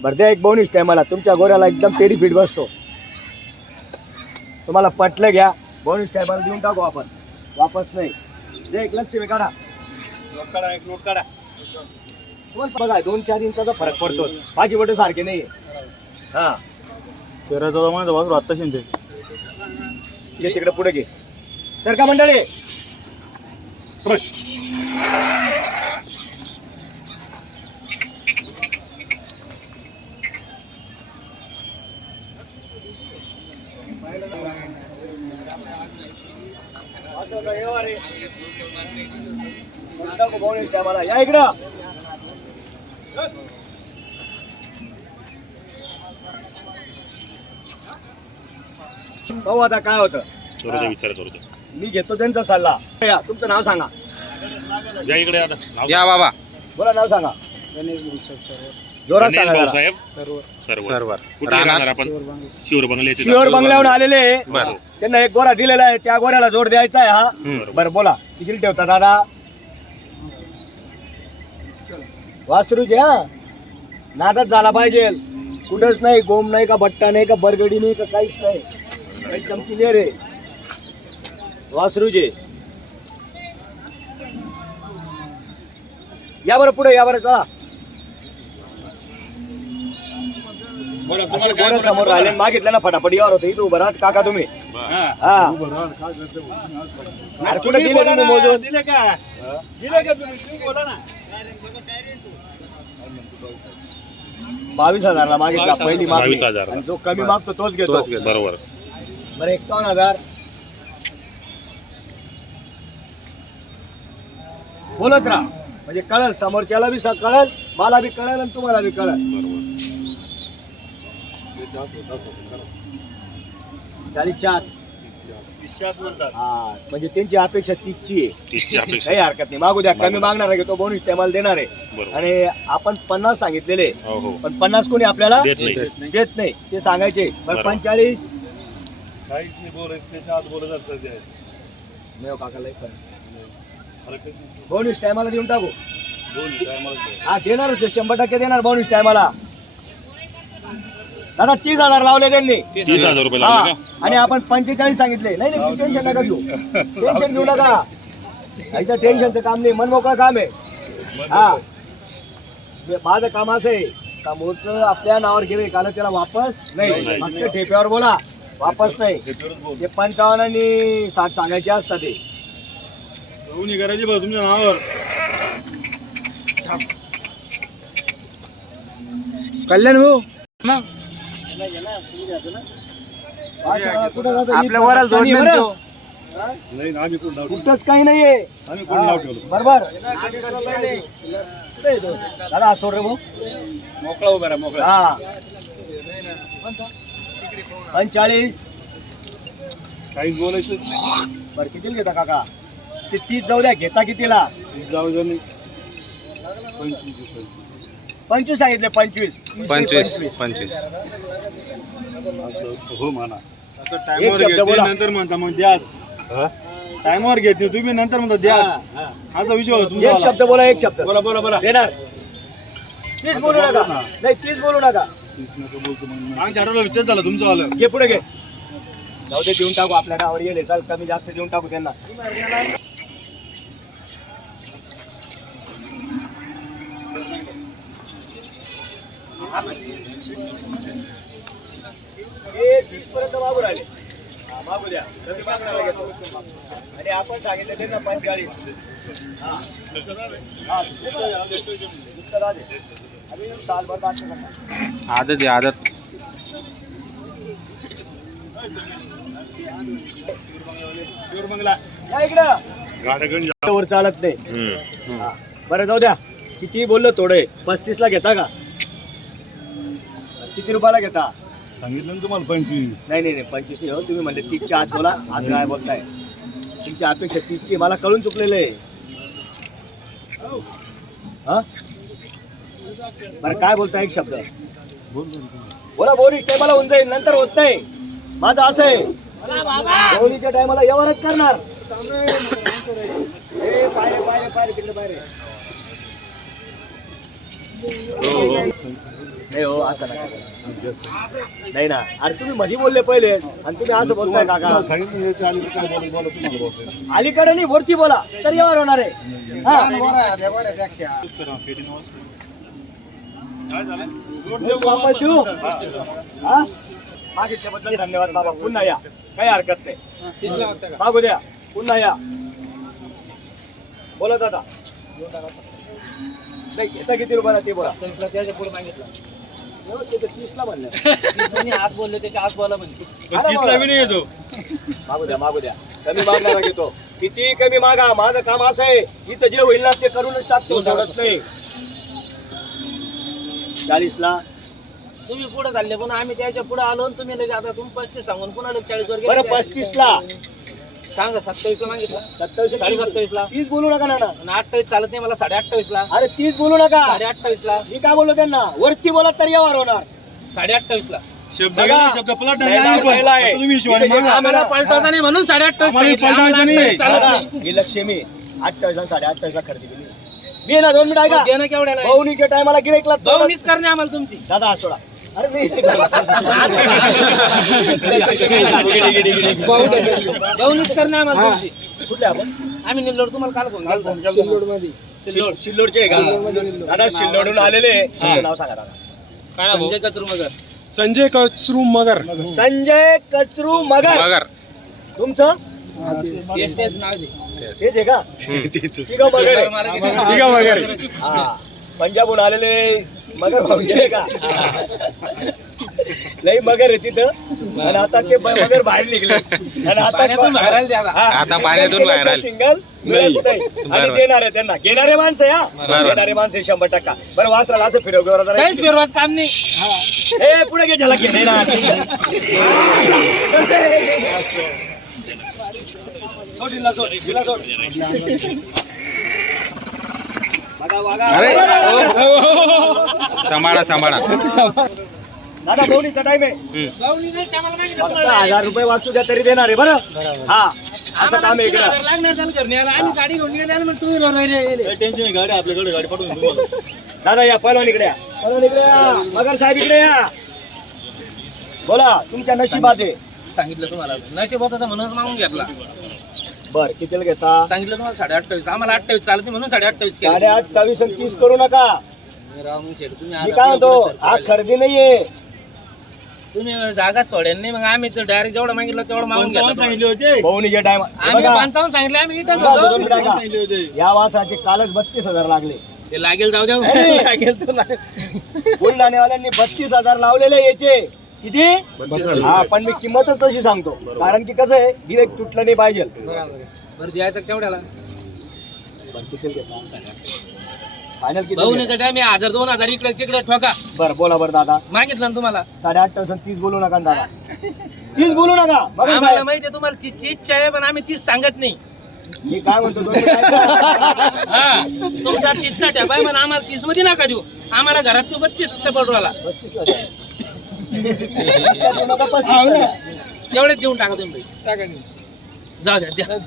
बरं द्या एक बोनीस टायमाला तुमच्या गोऱ्याला एकदम तेरी फीट बसतो. तुम्हाला पटलं घ्या. बोनीस टायमाला देऊन टाकू आपण. वापस नाही. दे एक लक्ष्मी काढा. नोट काढा एक नोट काढा. तुम्हाला बघा दोन चार इंचाचा फरक पडतो माझी बोट सारखे नाही हा. तेरा चौदा महिन्याचा वासरू आत्ता शिंदे तिकडे पुढे घे. या इकडं. भाऊ आता काय होतं. विचार करू मी घेतो त्यांचा सल्ला. या तुमचं नाव सांगा. या इकडे आता. नाव या बाबा. बोला नाव सांगा. जोरात गणेश सांगा जरा. भाऊसाहेब सर्व सर्वर. कुठे राहणार आपण? शिवर बंगल्याचे शिवर बंगल्याहून आलेले. बरं. त्यांना एक गोरा दिलेला आहे. त्या गोऱ्याला जोड द्यायचा आहे हा. हम्म. बरं बोला. किती ठेवता दादा? वासरूचे हा. नादात झाला पाहिजे. कुठंच नाही गोम नाही का बट्टा नाही का बरगडी नाही का काहीच नाही. एकदम क्लिअर आहे. वासरूचे या बरं पुढे या बरं चला. असे गोरे समोर राहिले मागितलं ना फटाफट यावर होतं. इथं उभं राहत काका तुम्ही. हा. अरे कुठे दिले तुम्ही मोजून? दिले का? दिले का तुम्ही? तुम्ही बोला ना. बावीस हजारला मागितला पहिली मागणी. बावीस हजारला. आणि जो कमी मागतो तोच घेतो. बरोबर. बरं एक्कावन्न हजार. बोलत राहा. म्हणजे कळल समोरच्याला बी स- कळल मला बी कळल आणि तुम्हाला बी कळल. चाळीस चार. हा म्हणजे त्यांची अपेक्षा तीसची आहे. तीसची अपेक्षा. काही हरकत नाही. मागू द्या कमी मागणार आहे तो बोनस टायमाला देणार आहे. बरोबर. आणि आपण पन्नास सांगितलेले. हो हो. पण पन्नास कोणी आपल्याला देत नाही. देत नाही. ते सांगायचे. पण बरोबर. पंचेचाळीस काहीच नाही बोलत. त्याच्या आत बोलत असतं ते. नाही काका लई फरक. फरकच नाही. बोनस टायमाला देऊन टाकू. दोन टायमाला. हा देणारच आहे, शंभर टक्के देणार बोनस टायमाला दादा तीस हजार लावले त्यांनी. तीस हजार रुपये का? आणि आपण पंचेचाळीस सांगितले. नाही नाही टेन्शन नका घेऊ. टेन्शन घेऊ नका. इथं टेन्शनचं काम नाही. मनमोकळं काम आहे. हा. माझं काम असं आहे. समोरचं आपल्या नावावर गिरे काल त्याला वापस नाही. फक्त ठेप्यावर बोला. वापस नाही. ते पंचावन्न आणि साठ सांगायचे असतात ते. दोन्ही करायची बघ तुमच्या नावावर. कल्याण भाऊ. आपल्या वराला जोडणे नाही ना, आम्ही कोण ठेवलं? कुठंच काही नाहीये. आम्ही कोण नाव ठेवलं? बरोबर. दादा हा सोड रे भाऊ. मोकळा उभा राहा मोकळा. हा. पंचाळीस काहीच बोलायचं नाही. बरं कितीला घेता काका? ते तीस जाऊ द्या घेता कितीला? जाऊ द्या नाही. पंचवीस रुपये. पंचवीस सांगितले पंचवीस. पंचवीस पंचवीस. हो म्हणा. एक शब्द घेत नाही, बोला. नंतर म्हणता मग द्या. टायमावर घेत नाही तुम्ही नंतर म्हणता द्या. हा, हा. असा विषय होता एक शब्द बोला एक शब्द. बोला बोला बोला. देणार. तीस बोलू नका. नाही तीस बोलू नका. आमच्या तेच झालं तुमचं आलं. घे पुढे घे. जाऊ दे देऊन टाकू आपल्या नावावर. येले चाल कमी जास्त देऊन टाकू त्यांना. तीस पर्यंत मागू राहिले हा, मागू द्या. कमी मागण्याला घेतो. आणि आपण सांगितलं त्यांना पंचेचाळीस. हा. हा, बात. आदत आहे आदत. या इकडं. वर चालत नाही. हम्म. हा. बरं जाऊ द्या. किती बोललो थोडे. पस्तीस ला घेता का? किती रुपयाला घेता? सांगितलं ना तुम्हाला पंचवीस नाही नाही नाही पंचवीस नाही हो. तुम्ही म्हणले तीसच्या आत बोला. असं काय बोलताय? तुमची अपेक्षा तीसची मला कळून चुकलेलं आहे. हा? बरं काय बोलता एक शब्द? बोला बोनीस टायमाला होऊन जाईल. नंतर होत नाही. माझं असं आहे. बोनीच्या टायमाला व्यवहारच करणार. ए पायरे पायरे पायरे तिकडे पायरे. नाही हो असं नका बोलू. नाही ना. अरे तुम्ही मधी बोलले पहिले. आणि तुम्ही असं बोलताय काका. अलीकडे नाही वरती बोला. तर यावर होणार आहे. हा. हा? मागितल्याबद्दल धन्यवाद बाबा. पुन्हा या. काही हरकत नाही. मागू द्या. पुन्हा या. बोला दादा. नाही घेता किती रुपयाला ते बोला. त्याच्या पुढे मागितलं. तीसला म्हणलं. कोणी आज बोलले त्याच्या आज बोला म्हणजे तीसला बी नाही येतो. मागू द्या मागू द्या. कमी मागणारा घेतो. किती कमी मागा? माझं काम असं आहे. इथं जे होईल ना ते करूनच टाकतो. सोडत नाही. चाळीस ला तुम्ही पुढे चालले पण आम्ही त्याच्या पुढे आलो आणि तुम्ही लगेच आता तुम्ही पस्तीस सांगून पुन्हा चाळीस वर. बरं पस्तीस ला सांगा सत्तावीस ला मागितलं. सत्तावीस साडे सत्तावीस ला तीस बोलू नका ना आणि अठ्ठावीस चालत नाही मला साडे अठ्ठावीस ला अरे तीस बोलू नका. साडे अठ्ठावीस ला मी काय बोललो त्यांना? वरती बोला तर यावर होणार. साडे अठ्ठावीस ला शब्द बघा. गेला, शब्द पलट नाही, नाही, पहिला आहे. तुम्ही हिशोबाने इथे जे मागा. आम्हाला पलटायचा नाही म्हणून साडे अठ्ठावीस आम्हाला सांगितलं. पलटायचं आम्हाला नाही. चालत दादा, नाही. ही लक्ष्मी अठ्ठावीस आणि साडे अठ्ठावीस ला खरेदी केली. मी ना दोन मिनिट ऐका. देणं केवढ्याला आहे? पौनीच्या टायमाला गिरेकला दोन्हीच करणे आम्हाला तुमची. दादा हा सोडा. अरे नाही दोन्हीच करणे आम्हाला तुमची कुठले आपण? आम्ही निल्लोड तुम्हाला काल फोन केला सिल्लोडमध्ये सिल्लोड सिल्लोडचे आहे का? दादा सिल्लोडून आलेले तुमचं नाव सांगा दादा. संजय कचरू मगर. संजय कचरू मगर. संजय कचरू मगर. तुमचं? तेच तेच नाव दे. तेच आहे का? ठीक आहे मगर आहे. ठीक आहे. मगर हा. पंजाबहून आलेले मगर भाऊन गेले का? लई मगर आहे तिथं. आणि आता ते ब- मगर बाहेर निघले. आणि आता पाण्यातून बाहेर आले. सिंगल मिळत नाही. आणि देणार आहे त्यांना. घेणारे माणसं या घेणारे माणसं आहे शंभर टक्का. बरं वासराला असं फिरव. काहीच फिरवाच काम नाही. ए पुढे घे झाला घेणे ना. बघा. सांभाळा सांभाळा. दादा दोन्हीचा टाइम आहे. काही. हजार रुपये वाचू द्या तरी देणार आहे बरं? हा असं काम आहे इकडं. घरी न्यायला. आम्ही गाडी घेऊन गेले आणि मग टू व्हीलर राहिले टेन्शन आहे गाडी आपल्याकडे गाडी पाठवून देऊ तुम्हाला. दादा या पहिलवान इकडे या. पहिलवान इकडे या. मगर साहेब इकडे या. बोला तुमच्या नशिबात आहे. सांगितलं तुम्हाला. नशीब होतं तर म्हणूनच मागून घेतला. बर कितीला घेता? सांगितलं तुम्हाला साडे अठ्ठावीस आम्हाला अठ्ठावीस चालत नाही म्हणून साडे अठ्ठावीस साडे अठ्ठावीस आणि तीस करू नका. तुम्ही मी आता काय म्हणतो पुढे हा खरेदी नाहीये. तुम्ही जागा सोडेल नाही मग आम्ही तर डायरेक्ट जेवढं मागितलं तेवढं मागून घेतलं सांगितले होते. टाइम आम्ही पंचावन्न सांगितले आम्ही इथंच होतो. सांगितले होते. या वासाचे कालच बत्तीस हजार लागले. ते लागेल जाऊ द्या. नाही. लागेल तर लागेल. बुलढाण्यावाल्यांनी बत्तीस हजार लावलेले याचे. किती? हा पण मी किंमतच तशी सांगतो. कारण की कसं आहे गिरेक तुटलं नाही पाहिजे. बरं द्यायचं केवढ्याला फायनल किती भाऊनीचा टाइम हजार दोन हजार इकडे तिकडे ठोका. बरं बोला बरं दादा. मागितलं ना तुम्हाला? साडे आणि तीस बोलू नका ना दादा. तीस बोलू नका. बघा आम्हाला साहेब. माहिती आहे तुम्हाला तिची इच्छा आहे पण आम्ही तीच सांगत नाही. मी काय म्हणतो दोन मिनिटं ऐका. हा तुमचा तीसचा टॅप आहे पण आम्हाला तीसमध्ये नका देऊ. आम्हाला घरात तू बत्तीस पस्तीसला द्या. पस्तीसला द्या. तेवढेच देऊन टाका तुम्ही. जाऊ द्या द्या.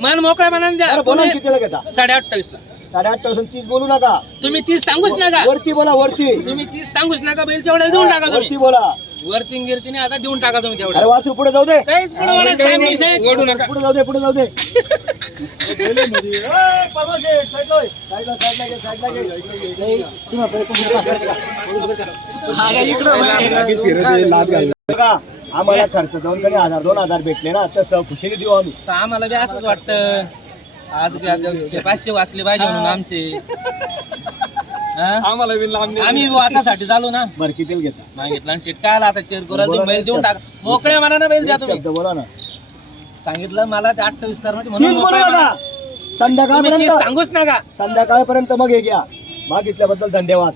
मन मोकळ्या मनाने द्या. बोला कितीला घेता? साडे अठ्ठावीस ला. साडे अठ्ठावीस तीस बोलू नका. तुम्ही तीस सांगूच नका. वरती बोला वरती. तुम्ही तीस सांगूच नका बैल तेवढे देऊन टाका वरती बोला. वरती गिरतीने आता देऊन टाका तुम्ही अरे तेवढे वासरू पुढे जाऊ दे. काहीच पुढे साहेब. ओढू नका. पुढे जाऊ दे पुढे जाऊ दे. बघा आम्हाला खर्च जाऊन कधी हजार दोन हजार भेटले ना तर स- खुशीने देऊ आम्ही. तर आम्हाला बी असंच वाटतं. आज बी आता शे- पाचशे वाचले पाहिजे म्हणून आमचे. हा? आम्ही वाचासाठी चालू ना. बरं घेता. मागितलं आणि शेट काय आला आता चेर करा तुम्ही बैल देऊन टाका. मोकळ्या मनानं बैल द्या तुम्ही. शब्द बोला ना. सांगितलं मला ते अठ्ठावीस करणार म्हणून तीस बोलू मोकळ्या नका मनानं- तुम्ही तीस संध्याकाळपर्यंत सांगूच नका. संध्याकाळपर्यंत मग हे घ्या. मागितल्याबद्दल धन्यवाद.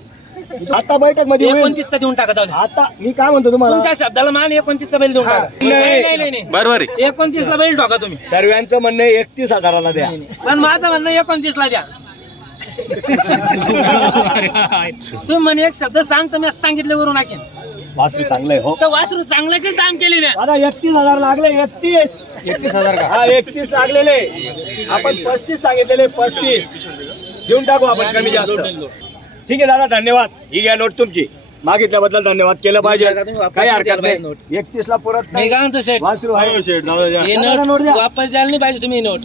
आता बैठकमध्ये होईल. एकोणतीसचा देऊन टाका जाऊ द्या. आता मी काय म्हणतो तुम्हाला? तुमच्या शब्दाला मान एकोणतीसचा बैल देऊन टाका. नाही. नाही नाही नाही, नाही बरोबर एकोणतीसला बैल टाका तुम्ही. सर्वांचं म्हणणं एकतीस हजाराला द्या. पण माझं म्हणणं एकोणतीसला द्या. तुम्ही म्हणे एक शब्द सांग तर मी सांगितले वरून टाकेन वास्तू चांगलं आहे हो. तर वासरू चांगल्याचे दाम केले ना. दादा एकतीस हजार लागले एकतीस. एकतीस हजार हा एकतीस लागलेले. आपण पस्तीस सांगितलेले पस्तीस. देऊन टाकू आपण कमी जास्त. ठीक आहे दादा धन्यवाद. ही घ्या नोट तुमची. मागितल्याबद्दल धन्यवाद. केलं पाहिजे. काही हरकत नाही. एकतीस ला परत मी नाही. काय म्हणतो शेठ वासरू आहे हो, दादा नोट. वापस द्यायला नाही पाहिजे तुम्ही नोट.